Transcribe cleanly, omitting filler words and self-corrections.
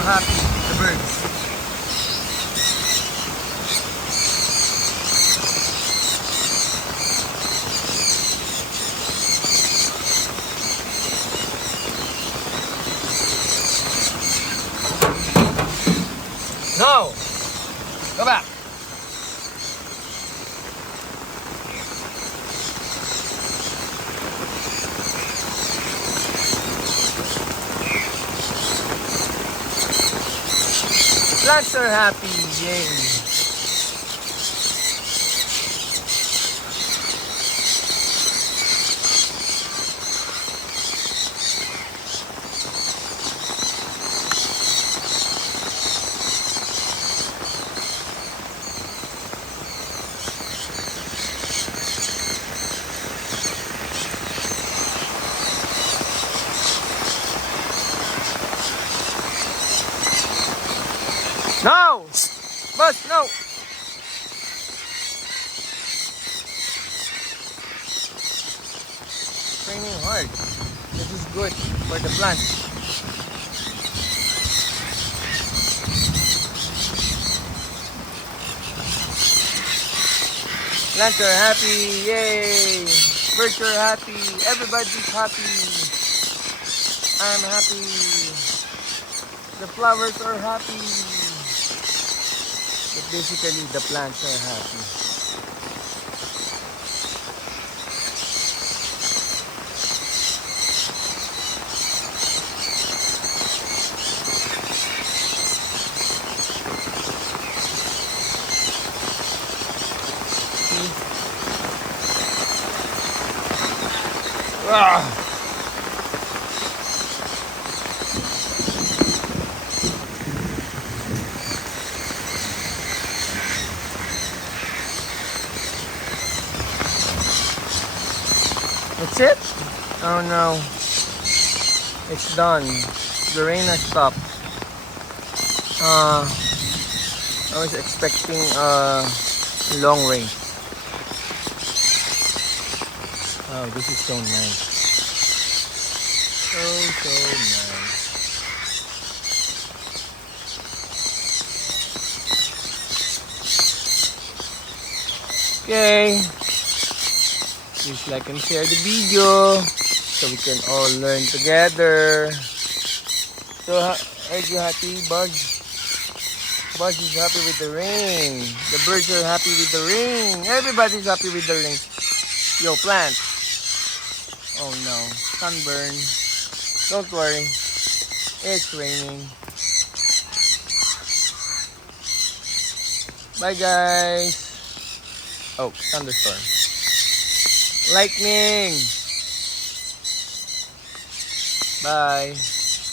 happy, the birds. No! Go back! Plants are happy, yay! No! Bus, no! Training hard. This is good for the plant. Plants are happy, yay! Birds are happy, everybody's happy. I'm happy. The flowers are happy. But basically, the plants are happy. See? Ah! That's it? Oh no. It's done. The rain has stopped. I was expecting a long rain. Oh, this is so nice. So nice. Okay. Please like and share the video so we can all learn together. So, are you happy, Buzz? Buzz is happy with the rain. The birds are happy with the rain. Everybody's happy with the rain. Yo, plant. Oh no, sunburn. Don't worry. It's raining. Bye, guys. Oh, thunderstorm. Lightning. Bye.